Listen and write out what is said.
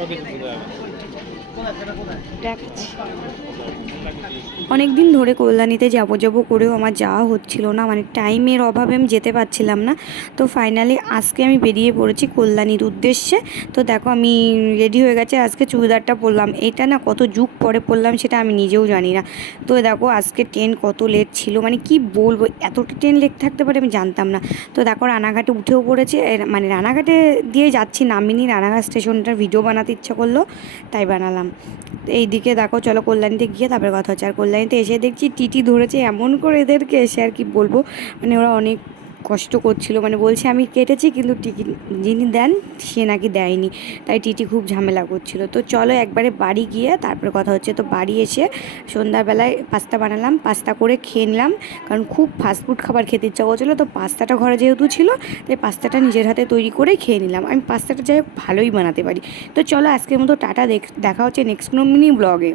Abi de one. অনেক দিন ধরে কল্যাণীতে যাব যাব করেও আমার যাওয়া হচ্ছিল না মানে টাইমের অভাবে আমি যেতে পারছিলাম না। তো ফাইনালি আজকে আমি বেরিয়ে পড়েছি কল্যাণীর উদ্দেশ্যে। তো দেখো আমি রেডি হয়ে গেছে, আজকে চুড়িদারটা পরলাম। এটা না কত যুগ পরে পরলাম সেটা আমি নিজেও জানি না। তো দেখো আজকে ট্রেন কত লেট ছিল মানে কি বলব এতটা ট্রেন লেট থাকতে পারে আমি জানতাম না। তো দেখো রানাঘাটে উঠেও পড়েছে মানে রানাঘাটে দিয়ে যাচ্ছি, নামিনি, রানাঘাট স্টেশনটার ভিডিও বানাতে ইচ্ছা করল, তাই বানালাম। এইদিকে দেখো, চলো কল্যাণীতে গিয়ে তারপরে কথা হচ্ছে। আর কল্যাণীতে এসে দেখছি টিটি ধরেছে, এমন করে এদেরকে এসে আর কি বলব? মানে ওরা অনেক কষ্ট করছিল মানে বলছে, আমি কেটেছি কিন্তু টিকিট যিনি দেন, সে নাকি দেয়নি। তাই টিটি খুব ঝামেলা করছিল। তো চলো একবারে বাড়ি গিয়ে তারপরে কথা হচ্ছে। তো বাড়ি এসে সন্ধ্যাবেলায় পাস্তা বানালাম, পাস্তা করে খেয়ে নিলাম, কারণ খুব ফাস্টফুড খাবার খেতে ইচ্ছা করছিল। তো পাস্তাটা ঘরে যেহেতু ছিল, তাই পাস্তাটা নিজের হাতে তৈরি করে খেয়ে নিলাম। আমি পাস্তাটা যাই ভালোই বানাতে পারি। তো চলো আজকের মতো টাটা, দেখ হচ্ছে নেক্সট মিনি ব্লগে